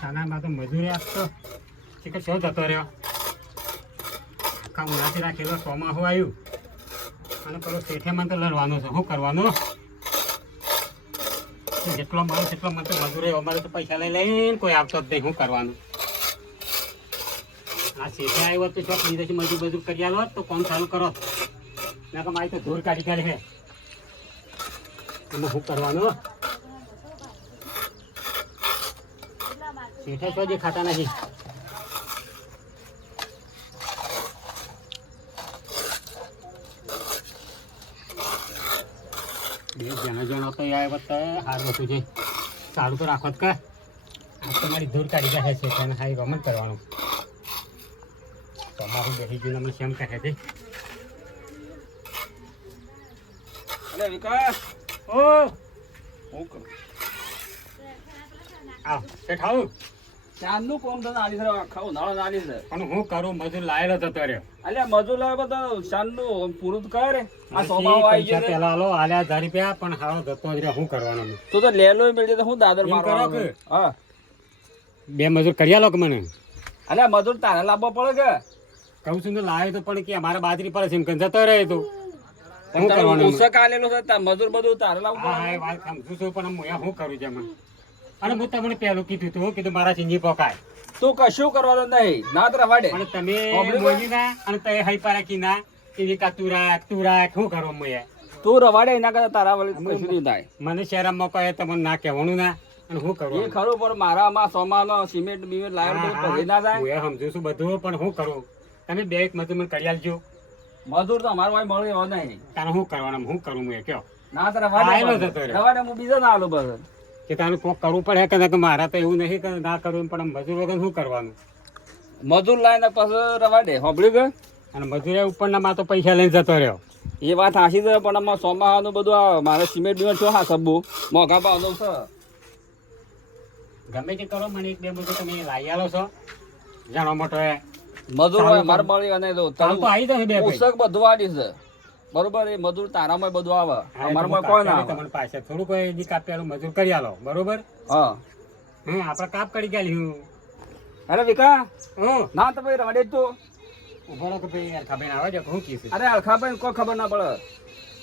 ઘરે તો મજૂરી આપતો કે શું જતો રહ્યો? આખા ઉનાથી રાખેલો હું આવ્યું. અને પેલો શેઠેમાં તો લડવાનું છે. શું કરવાનું? જેટલો મળે તેટલો મને તો મજૂરી અમારે તો પૈસા લઈ લઈને કોઈ આવતો જ નહીં. શું કરવાનું? આ શેઠે આવ્યો તો ચોક લીધેથી મજૂર મજૂર કરી આલો તો કોમ ચાલુ કરો? ના તો મારી તો ધૂળ કાઢી કાઢી છે. એમાં શું કરવાનું? શેઠે તો દેખાતા નથી. બે જણા જણા તો યાર વખતે હાર વસ્તુ છે સારું તો રાખો જ કે. તમારી ધૂળ કાઢી કાઢે છે તેને હાઈ રમત કરવાનું. તમારું બેસી ગયું અમે કેમ કહે છે? અલે વિકાસ ઓ! હું કરું? આવ શેઠ આવું ચાંદનું કોમ તને આલી છે આખા ઉનાળો આલી છે પણ હું કરું મજૂર લાયેલો જતો તારે અલ્યા મજૂર તો ચાંદનું પૂરું કર આ સોમાઓ આવી ગયો પેલા આલ્યા હજાર રૂપિયા પણ હારો જતો જ રહ્યો શું કરવાનું? તું તો લેલો મેળવી તો હું દાદર મારવાનો? કે? હા. બે મજૂર કરી આલો કે મને? અલ્યા મજૂર તારે લાવવો પડે કે? કહું છું ને લાવ્યો તો પણ કે અમારે બાજરી પડે છે એમ કરીને જતો રહે તો. ઉસક આલેલો છે મજૂર બધું તારે લાવવું હા હા વાત સમજુ છું પણ હું કરું છે મને અને હું તમને પહેલું કીધું હતું કીધું મારા સિંજી પોકાય. તું કશું કરવાનું નહીં. ના તરા રવાડે અને તમે બોલી ના અને તે હઈ પારા કી ના. એવી કા તું રાખ તું રાખ શું કરો મુએ. તું રવાડે એના કરતા તારા વળી કશું નહીં થાય. મને શહેરમાં કહે તમને ના કહેવાનું ના. અને હું કરું એ ખરું પણ મારામાં સોમાનો સિમેન્ટ બિમેન્ટ લાવેલું બધું ના થાય. હું સમજુ છું બધું પણ હું કરું. તમે બે એક મજૂર કરી આલજો. મજૂર તો અમારો ભાઈ મળે એવો નહીં. તારે શું કરવાનું હું કરું મુએ કયો. ના તારા વાડે રવાડે હું બીજો ના આલું બસ. કે તારું કોક કરવું પડે કે મારા તો એવું નહીં કે ના કરવું પણ મજૂર વગર શું કરવાનું? મજૂર લાઈને પછી રવાડે સાંભળ્યું કે? અને મજૂર ઉપરના માં તો પૈસા લઈને જતો રહ્યો. એ વાત હાસી છે પણ આમાં સોમાહાનું બધું મારે સિમેન્ટ બિમેન્ટ છો હા સબુ મોઘા ભાવનો છે. ગમે તે કરો મને એક બે મજૂર તમે લાવી આલો છો. જાણો મોટો એ. મજૂર હોય મારે મળી અને તો આવી જશે બે પુસ્તક બધું વાડી છે. બરોબર એ મજૂર તારામાં બધું આવે. અમારામાં કોઈ ના તમને પાસે. થોડું કોઈ દી કાપ્યાનું મજૂર કરી આલો બરોબર? હા. હે આપણે કાપ કરી ગયા હું અરે વિકા હું ના તો ભાઈ રડે તો. ઊભો રહો કે ભાઈ યાર ખબર ના આવે છે હું કીધું. અરે અલખાભાઈ કોઈ ખબર ના પડે.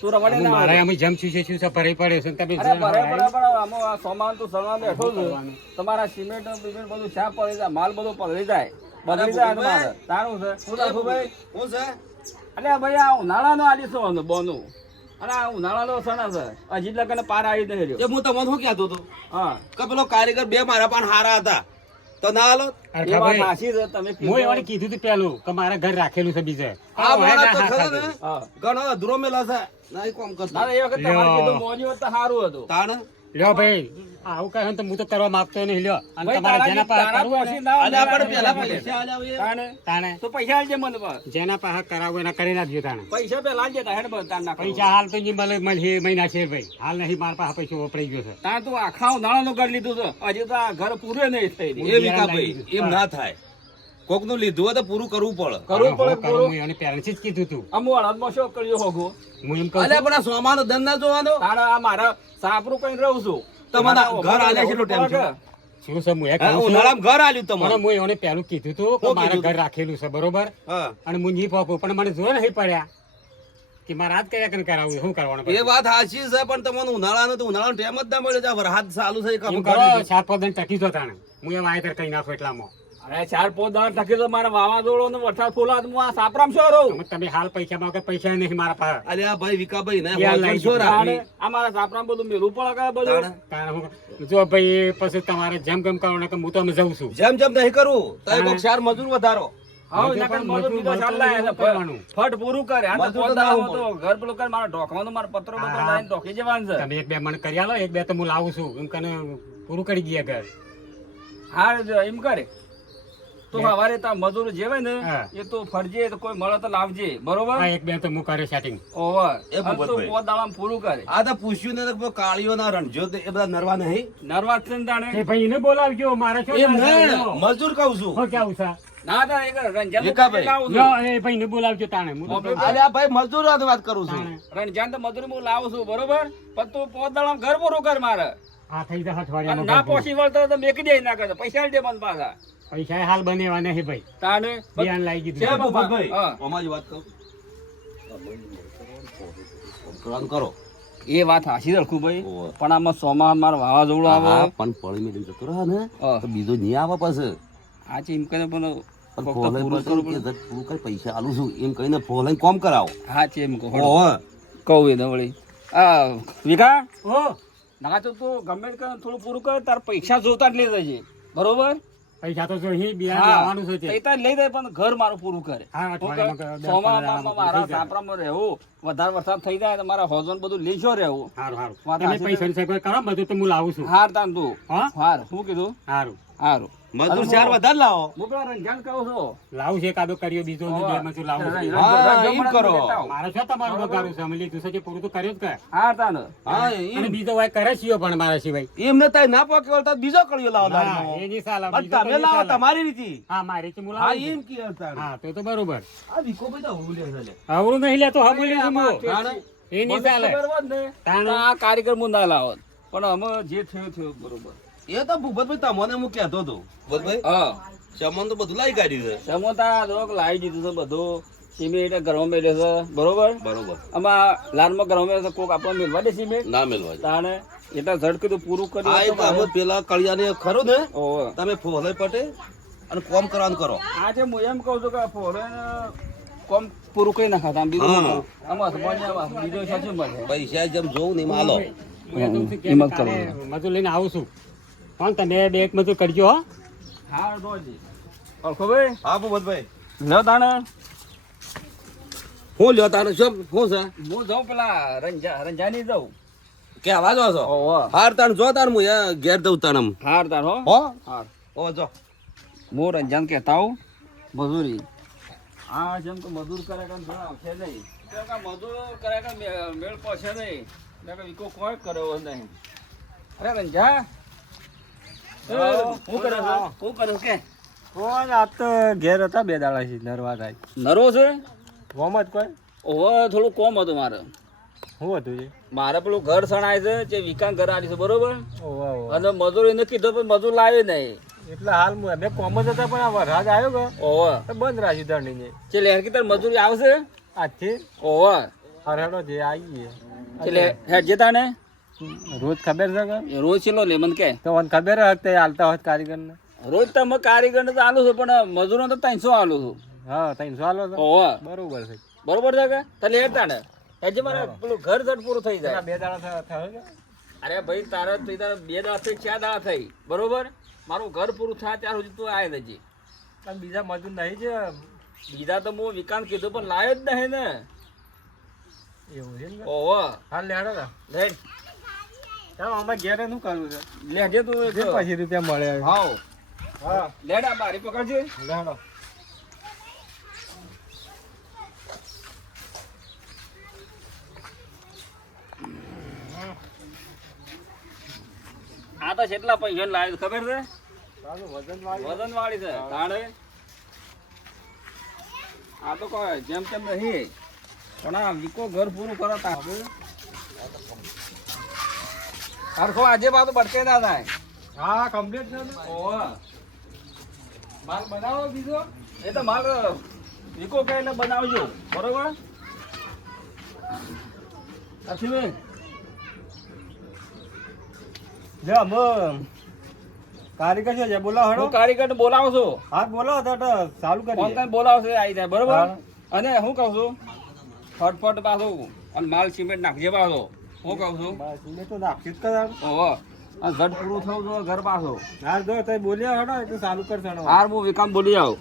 તું રવાડે ના મારે અમે જમ છું છે શું છે ભરાઈ પડે છે તમે અરે બરાબર આવી. બરાબર આમાં આ સોમાન તું સણવા બેઠો છું. તમારા સિમેન્ટ બિમેન્ટ બધું શાક પડી જાય માલ બધું પલળી જાય. બદલી જાય તારું છે. શું ભાઈ હું છે? અલે ભાઈ આ ઉનાળાનો આલી શું બોનું. અને આ ઉનાળાનો સણ છે હજી લગન પાર આવી નહીં રહ્યો. હું તમને શું કહેતો હતો? હા. કે પેલો કારીગર બે મારા પણ હારા હતા. તો ના હાલો. હું કીધું. એવાને કીધું હતું પેલું કે મારા ઘર રાખેલું છે બીજે. આ માણસ તો હા, ખરો હા, ને. હા. હા ઘણો અધૂરો મેલા છે. ના એ કોમ કરતા. એ વખત તમારે કીધું મોજી હોત સારું હતું. તાણ? લ્યો ભાઈ આવું કઈ હોય તો હું તો કરવા માંગતો નહીં લ્યો. અને તમારે જેના પાસે તારા કરવું હોય પછી ને, ના અને આપણે મેળવે પેલા પૈસા આલ્યા તાણે? તાણે. તો પૈસા આલજે મને પર જેના પાસે કરાવું એના કરી નાખજો તાણે. પૈસા પેલા આલજે તા હેડ તાણ પૈસા હાલ તો નહીં મળે મળે મહિના છે ભાઈ. હાલ નહીં મારા પાસે પૈસા વપરાઈ ગયો છે. તાણ તું આખા ઉનાળાનું ઘર લીધું છે. હજી તો આ ઘર પૂરે નહીં થઈ એમ ના થાય. કોકનું લીધું હોય તો પૂરું કરવું પડે. કરવું પડે પૂરું. હું એને પહેલેથી જ કીધું તું. અમુ અડદમાં શું કર્યું હોગો? હું એમ કહું અલ્યા પણ આ સોમાનો ધન ના જોવાનો? તારા આ મારા સાપરું કઈ રહું છું. તમારા ઘર આલે કેટલો ટાઈમ છે? શું છે હું એ કહું છું? ઉનાળામાં ઘર આલ્યું તમારે. હું એને પેલું કીધું તું કે મારા ઘર રાખેલું છે બરોબર? હા. અને હું નહીં પાકું પણ મને જોવા નહીં પડ્યા કે મારા આજ કયા કને કરાવું શું કરવાનું એ વાત સાચી છે પણ તમને ઉનાળાનો તો ઉનાળાનો ટાઈમ જ ના મળ્યો છે. વરસાદ ચાલુ છે સાત કામ કરો દીધું. પાંચ દિન ટકી જો તાણે. હું એ વાયતર કઈ નાખો એટલામાં. અરે ચાર પોત દર ટકી તો મારા વાવાઝોડો ને વરસાદ ફૂલા હું આ સાપરામ છો રહું તમે- તમે હાલ પૈસા માંગો પૈસા નહીં મારા પાસે. અલ્યા ભાઈ વિકાભાઈ ને આ મારા સાપરામ બધું મેલું પડે કે બધું? જો ભાઈ પછી તમારે જેમ કેમ કરો ને હું તો અમે જઉં છું. જેમ જેમ નહીં કરું તો એક ચાર મજૂર વધારો. ફટ પૂરું કરે. આ ઘર પેલું કરે મારે ઢોકવાનું મારે પત્રો બત્રો હા. ઢોકી જવાનું છે. તમે એક બે મને કરી આલો એક બે તો હું લાવું છું. એમ કને પૂરું કરી ગયા ઘર. હા એમ કરે. તો. સવારે તા મજૂર જેવે ને એ તો ફરજે તો કોઈ મળે તો લાવજે. બરોબર? હા એક બે તો હું કરે સેટિંગ ઓવર. એ તો પો પોત પૂરું કરે. આ તો પૂછ્યું ને તો કાળીઓ ના રણજો એ બધા નરવા નહીં? નરવા છે ને તાણે? એ ભાઈ ને બોલાવજો. મારે છો એમ નહીં મજૂર કહું છું. હો, કેવું છે? ના તા એક રંજાન તો વિકાભાઈ. લાવું છું. લ્યો, એ ભાઈ ને બોલાવજો તાણે. હું તો ભાઈ મજૂર વાત કરું છું. તાણે. તો મજૂરી હું લાવું છું બરોબર? પણ તું પોત દાડામાં ઘર પૂરું કર મારે. આ થઈ જશે અને ના ભરપૂર. વળતો તો મેકી દે ના કરે પૈસા દે મને પાછા. પૈસા હાલ બનેવા નહીં ભાઈ. તાને ધ્યાન લાગી ગયું છે ભૂપતભાઈ? અમારી વાત કહું કરો. એ વાત હાસી રખું ભાઈ. પણ આમાં સોમાં માર વાવાઝોડું આવે. પણ પડી મેલી જતો રહે ને તો બીજો નહીં આવે પછી. આ છે એમ કહીને પણ પૈસા આલું છું એમ કહીને ફોલે કોમ કરાવો. હા છે એમ કહો. કહું એ વળી આ વિકા? ઓ. ના તો તું ગમે થોડું પૂરું કર તાર પૈસા જોતા જ લઈ જજે. બરોબર? પૈસા તો જો અહીં બિયાન લાવવાનું છે તે. લઈ દે પણ ઘર મારું પૂરું કરે. હા, હું અઠવાડિયામાં કહું, દસ સોમાં પંદર મામાં દાડામાં મારા સાપરામાં રહેવું. વધારે વરસાદ થઈ જાય તો મારા હોઝન બધું લેશો રહેવું. હારું હારું. તમે પૈસાની કરો બધું તો હું લાવું છું. હાર તાન તું. હા? હાર. શું કીધું? હારું. હારું. મજૂર ચાર વધારે લાવો. મોકલા રંજાન કરો છો. લાવું છે કાદો કર્યો બીજો ને બે મજૂર લાવું છે. હા, એમ કરો. મારે છે તમારું બગાડું છે અમે લીધું છે પૂરું તો કર્યો જ કે હા તાન. હા અને બીજો વાય કરે છે પણ મારા સિવાય. એમને તાય ના પોકે વળતા બીજો કળિયો લાવો ના, દારૂનો. એ નહીં ચાલે, પણ તમે લાવો. તમારી રીતે. હા મારી થી મુલા હા એમ કે તારે. હા તો તો બરોબર. આ વિકો ભાઈ તો અવળું લે. છે લે. આવડું નહીં લેતો હા. બોલી છું હું. એની સાલે. ને? તો કારીગર હું ના લાવત. પણ અમે જે થયો થયો બરોબર. એ તો ભૂપતભાઈ તમને હું કહેતો હતો. ભૂપતભાઈ? હા. સામાન તો બધું લાવી કાઢ્યું છે. સમોતા રોગ લાવી દીધું છે બધું. સિમેન્ટ ઘરમાં મેળે છે. બરોબર? બરોબર. આમાં લાલમાં ઘરમાં મેળે છે કોક આપણને મેળવા દે સિમેન્ટ? ના મેળવા તાણે એટલે ઝડ કીધું પૂરું હા કર્યું એ તો અમે પેલા કળિયાને ખરું ને? તમે ફોલે પટે અને કોમ કરવાનું કરો. આજે હું એમ કહું છું કે ફોલે કોમ પૂરું કરી નાખાતા આમ બીજું આમાં બીજો સાચું મળે. પૈસા જેમ જોઉં ને એમાં હાલો. એમ જ કરો મજૂર લઈને આવું છું. પણ તમે બે એક મજૂર કરજો હો. હા દોજી ઓળખો ભાઈ? હા ભૂપતભાઈ લ્યો તાણે? હું લ્યો તારે શું શું છે? હું જાઉં પેલા રંજા રંજાની જાઉં. કે આવાજ છો હાર તાણ જો તાણ હું ઘેર દઉં તાણ હાર તાણ હો? હો? હાર. ઓ જો. હું રંજાન કહેતા હું મજૂરી. હા જેમ તો મજૂર કરે કે આવશે નહીં. મજૂર કરે કે મેળ પહોંચે નહીં. મેં કહ્યું, કોઈ કર્યો નહીં. અરે રંજા? હું કરે હું કરે કે કોણ આપ તો ઘેર હતા બે દાડા થી નરવા થાય નરવો છે? કોમ જ કોઈ? ઓહો થોડું કોમ હતું મારે. શું હતું છે મારે પેલું ઘર સણાય છે જે વિકાન ઘર આલી છે બરોબર? અને મજૂર એને કીધું પણ મજૂર લાવી નહીં. એટલે હાલ મેં કોમ જ હતા પણ આ વરસાદ આવ્યો કે? ઓહો. બંધ રાખ્યું ધરણીને. જે લેરકી તાર મજૂરી આવશે? આજથી? ઓહો. હરડો જે આવી એટલે હેડ જતા ને રોજ ખબર છે કે? રોજ ચેલો લે મને કે? તો મને ખબર હક તે હાલતા હોત કારીગરને. રોજ તમે કારીગર તો આલું છું પણ મજૂરો તો ત્રણસો આલું છું. હા ત્રણસો આલો તો. ઓહો. બરોબર છે. બરોબર છે કે? તને હેડતા ને. હેડજે મારે પેલું ઘર ઝટ પૂરું થઈ જાય. બે દાડા થયા- કે? અરે ભાઈ તારા તું તારા બે દાડા થઈ ચાર દાડા થઈ. બરોબર? મારું ઘર પૂરું થાય ત્યાર સુધી તું આવી નજી પણ બીજા મજૂર નહીં છે? બીજા તો હું વિકાન કીધું પણ લાયો જ નહીં ને. એવું છે ઓહો. હાલ લેડો ને લે અમે ઘેરે શું કરવું છે? લેજે તું જે પછી રૂપિયા મળે. હાવ હા. લેડ બારી પકડજે લેડો. આ તો કેટલા પૈસા લાવ્યું ખબર છે? વજન વાળી. વજન વાળી છે તાણે આ તો કોઈ જેમ તેમ નહીં. પણ આ વિકો ઘર પૂરું કરો તા હરખો આજે બાદ બટકે ના થાય. હા કમ્પ્લીટ છે ઓ માલ બનાવો બીજો? એ તો માલ વિકો કે એટલે બનાવજો. બરોબર? અશ્વિન. જો અમે કારીગર છે બોલાવો હેડો. કારીગર બોલાવું છો. હા બોલાવો તો ચાલુ કરીએ. ઓનલાઈન બોલાવશે આવી જાય બરોબર? અને હું કહું છું ફટફટ પાછું અને માલ સિમેન્ટ નાખજે પાછો. હું કહું છું? મેં તો નાખ્યું જ કદાચ. ઓહો. આ ઝટ પૂરું થવું ઘર પાછો. હા જો તમે બોલ્યા હેડો એટલે ચાલુ કરશે હાર હું વિકામ બોલી આવું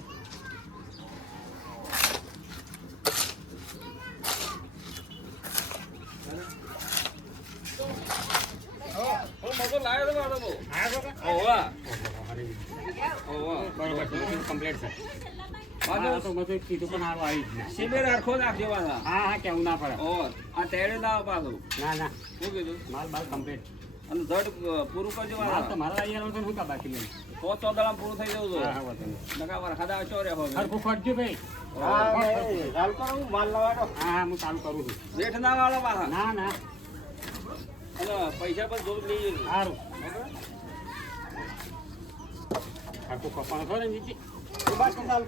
બરોબર છે બધું complete છે હા, તો બધું કીધું પણ હારું આવી ગયું. સિમેન્ટ હરખો નાખજો પાછા હા હા કેવું ના પડે. ઓહો આ તેડે ના પાછું. ના ના. શું કીધું? માલ બાલ કમ્પ્લીટ અને પૂરું કરજો મારા અહીંયા તો શું કા બાકી નહીં સો ચોદાળા પૂરું થઈ જવું જોઈએ હા નકા રે હરખું ભાઈ. હા, ભાઈ, ચાલુ કરો હું માલ લાવવાનો હા હા ચાલુ કરું છું. ના વાળો ના ના. અને પૈસા પણ જોઈ લઈ સારું આખું કપાણ ખરો નીચે?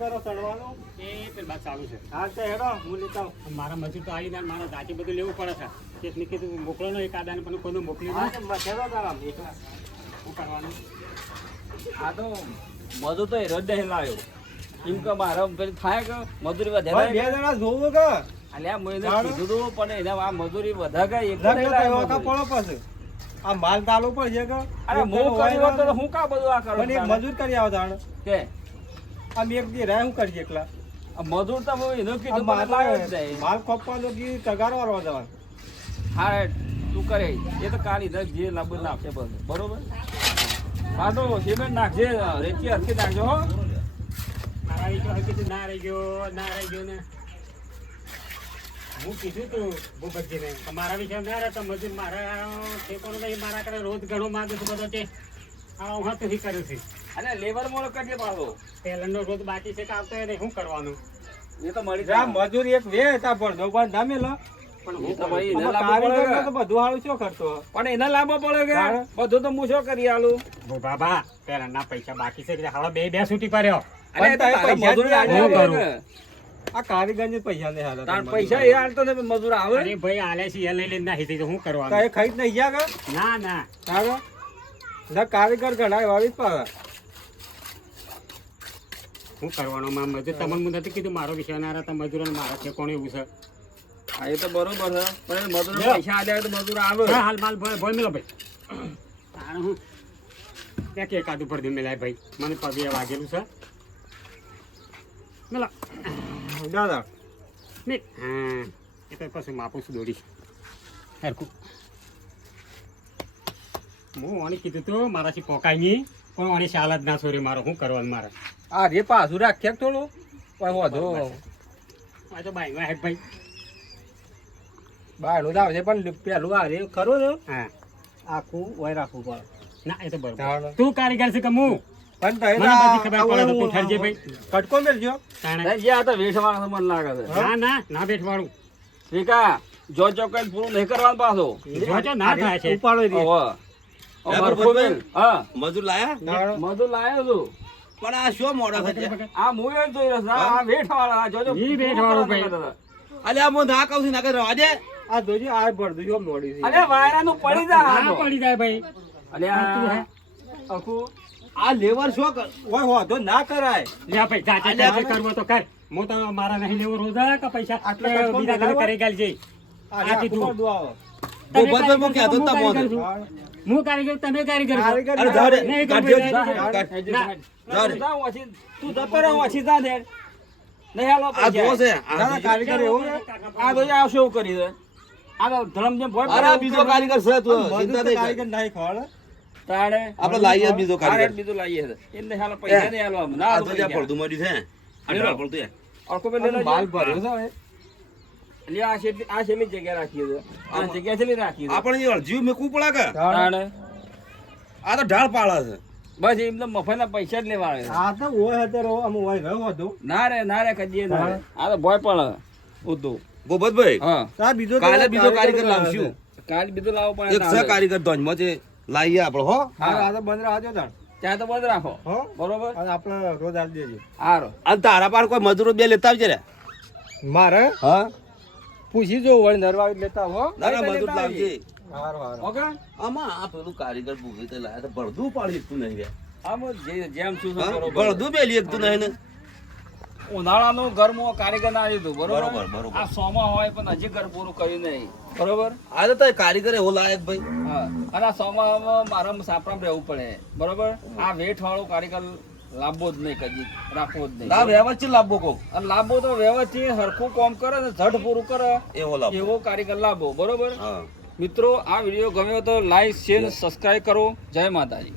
કરો ચડવાનું. એ પેલી વાત ચાલુ છે. હા તો હેડો હું લેતા મારા મજૂર તો આવી જાય મારા જાતિ બધું લેવું પડે છે. કેટલી કીધું મોકલો ને એક આદાને પણ કોઈ મોકલી હા હેડો તાર શું કરવાનું? આ તો મજૂર તો હેરો જ લાવ્યો. એમ કે મારે પેલી થાય કે મજૂરી વધારે બે જણા જોવું કે? અલ્યા મેં કીધું પણ એને આ મજૂરી વધારે એક. પડો પછી. આ માલ તાલો પણ છે કે? અરે એક હું તો કરી હોત તો હું કા બધું આ કરું પણ એક મજૂર કરી આવો તાણ. કે? આમ એક દી રહે હું કરીએ એકલા. આ મજૂર તો હું એનો કીધું માલ લાવ્યો છે માલ કપવા દો કી તગાર વાળવા જવાનું હા તું કરે. એ તો કાલી દસ જે લાંબુ નાખશે બધું બરોબર? પાછો તો સિમેન્ટ નાખજે રેતી હરકી નાખજો હો. મારા વિશે હવે ના રહી ગયો ના રહી ગયો ને. હું કીધું તું ભૂપતજીને મારા વિશે ના રહેતો મજૂર મારા ઠેકોનો નહીં મારા કરે રોજ ઘણો માંગે છે બધો તે. આ હું તો કર્યું છે. અને લેબર મોડો કરજે પાછો. પહેલાનો રોજ બાકી છે કે આવતો એને શું કરવાનું? એ તો મળી જા જાય. મજૂર એક વે હતા પણ ના મેલો પણ એ હું તો ભાઈ કરું? એને લાંબુ પડે કે? બધું હારું શું કરતો? પણ એને લાંબો પડે કે? બધું તો હું શું કરી આલું? બાબા બાબા પહેલાના પૈસા બાકી છે એટલે હાલો બે બે છૂટી પડ્યો. પૈસા. આ કારીગર ને પૈસા તાર પૈસા એ હાલતો. ને મજૂર આવે? અરે ભાઈ આલે છે એ લઈ લઈને નાહી થઈ તો શું કઈ ખાઈ નહીં ગયા ના ના. તારે? ના કારીગર ઘણા વાવી જ પાવે શું કરવાનું માં મજૂર? તમને હું નથી કીધું મારો વિષય ના રહેતા મજૂરો મારા છે કોણ એવું છે? હા એ તો બરોબર છે પણ મજૂર પૈસા તો મજૂર આવે. હા, હાલ માલ ભાઈ ભોય મેલો ભાઈ. તારે હું ત્યાં કે ઉપર પડદું મેલાય ભાઈ? મને પગે વાગેલું છે. મેલો. દાદા ને હા એ તો પછી માપું છું દોડી હરખું હું ઓણી કીધું તું મારાથી પોકાય નહીં પણ ઓણી ચાલ જ ના છોરી મારો શું કરવાનું મારે આ રે પાછું રાખે કે થોડું પણ વધો આ તો બાઈ હેડ ભાઈ બાયણું જ આવશે પણ પેલું આ રે ખરું ને હા આખું વય રાખવું પડે ના એ તો બરોબર તું કારીગર છે કે હું પણ તઈ મને બધી ખબર પડે તો તું ઠરજે ભાઈ. કટકો મેલજો તાણે. જે આ તો વેઠવાના મને લાગે છે. ના ના ના ઠીકા જો જો કઈ પૂરું નહીં કરવાનું પાછો. જો જો ના થાય છે. ઉપાડો. હા. મજૂર લાયા. લાયો છું. પણ આ શું મોડા થયા આ હું એમ જોઈ રહ્યો આ આ વેઠવાળા આ જોજો ઈ વેઠવાળું ભાઈ. અલ્યા હું ના કહું છું ના કરે રવા દે. આ દોજી આ ભરદું જો મોડી છે અરે વાયરાનું પડી જાય. ના પડી જાય ભાઈ. અલ્યા આખું આ લેવર શોખ હોય હો તો ના કરાય લે ભાઈ જાતે અલ્યા જાતે કરવો તો કર મો તો મારા નહીં લેવર રોજા કે પૈસા આટલે બીજા ઘરે તમે કરી ગાલ છે આ કીધું. આખું પડદું આવે તમે ભૂપતભાઈ હું કારીગર કહેતો છો, હું. કારીગર તમે કારીગર. અરે ધારે નહીં કાઢજો. કરવું કાઢ. હેડ, ના. હેડ. જા રે. તું જા, ઓછી- તું જા દે. નહીં હાલો આ જો છે આ કારીગર એવું આ તો આવશે એવું કરી દે આ ધર્મ જેમ ભોય અરે બીજો કારીગર છે તું ચિંતા તો નહીં કારીગર નહીં તાણે આપણે લાવીએ બીજો આ કારીગર. રેટ લાવીએ એટલે હાલ પૈસા નહીં હાલવા ના આ તો જે પડતું મળ્યું છે. આ પડતું છે. અડકો પેલો. માલ ભર્યો છે હવે. લ્યો, આ છે આ છેલ્લી જગ્યા રાખી છે? આ જગ્યા છેલ્લી રાખી છે? આપણે એ જીવ મે પડે કે? તાણે. આ તો ઢાળ પાળા છે. બસ એમને મફતના પૈસા જ લેવા આવે આ તો ઓય હતો રો અમે ઓય રહ્યો હતો. ના રે ના રે કદી ના. આ તો ભોય પણ ઉતું ગોબતભાઈ હા. બીજો કાલે બીજો કારીગર લાવશું. કાલે બીજો લાવો પણ એક કારીગર ધોનમાં છે. લાવીએ આપણે હો? હા. તો બંધ રાજો તાણ ત્યાં તો બંધ રાખો. હો? બરોબર? અને આપણે રોજ આવી દેજો. હારો. અને તારા પાસે કોઈ મજૂરો બે લેતા આવજે રે. મારે? હા? પૂછી જો વળી નરવા લેતા હો ના ના મજૂર લાવજે હારો હારો. ઓકે આમાં આ પેલું કારીગર ભૂગી તે લાયા તો પાડી તું નહીં રે. આમ જેમ છું બળદું બે બરોબર. ભળદું બેલી એક તું નહીં ને? ઉનાળાનું ગરમો કારીગર ના આવ્યું હતું બરોબર બરોબર. આ સોમાં હોય પણ હજી ઘર પૂરું કર્યું નહીં. બરોબર? આ તો કારીગર એવો લાયક ભાઈ. હા. અને આ સોમાં મારા સાપરામ રહેવું પડે. બરોબર? આ વેઠ વાળો કારીગર લાંબો જ નહીં કદી રાખવો જ નહીં. ના વ્યવસ્થિત લાંબો કહું. અને લાંબો તો વ્યવસ્થિત હરખું કામ કરે ને ઝટ પૂરું કરે એવો લાવવો એવો કારીગર લાંબો બરોબર? મિત્રો આ વીડિયો ગમ્યો તો લાઈક શેર સબસ્ક્રાઇબ કરો. જય માતાજી.